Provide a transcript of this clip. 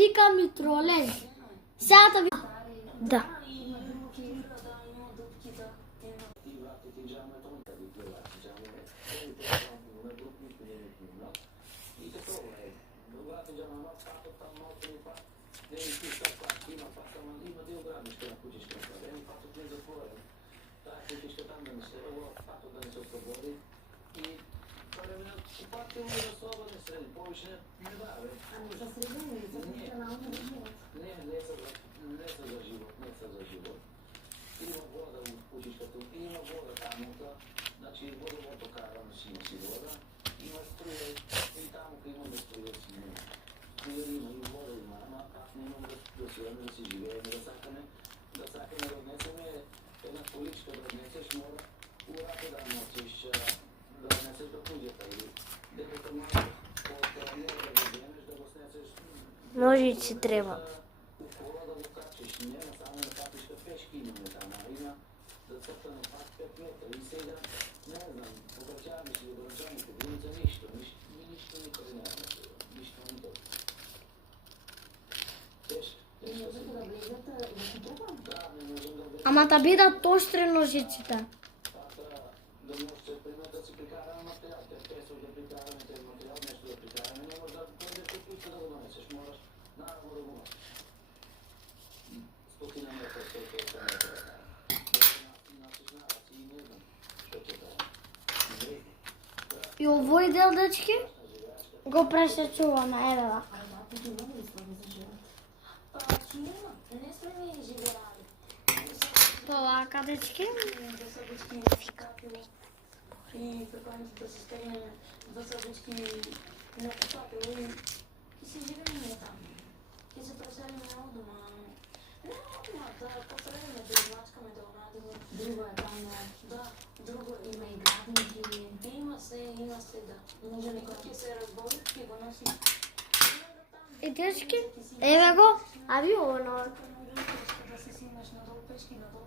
вика Митролез. Сега ви... Да. Ножици треба. Ама та бидат остри ножиците. И овој дел, дечки, го пресечуваме, еве вака. Полака, дечки. Друго има и градинки, има се да. Може некој се разбори, ќе го носи. И дечки, еве го, авионот. Да се симаш надолу пешки, надолу.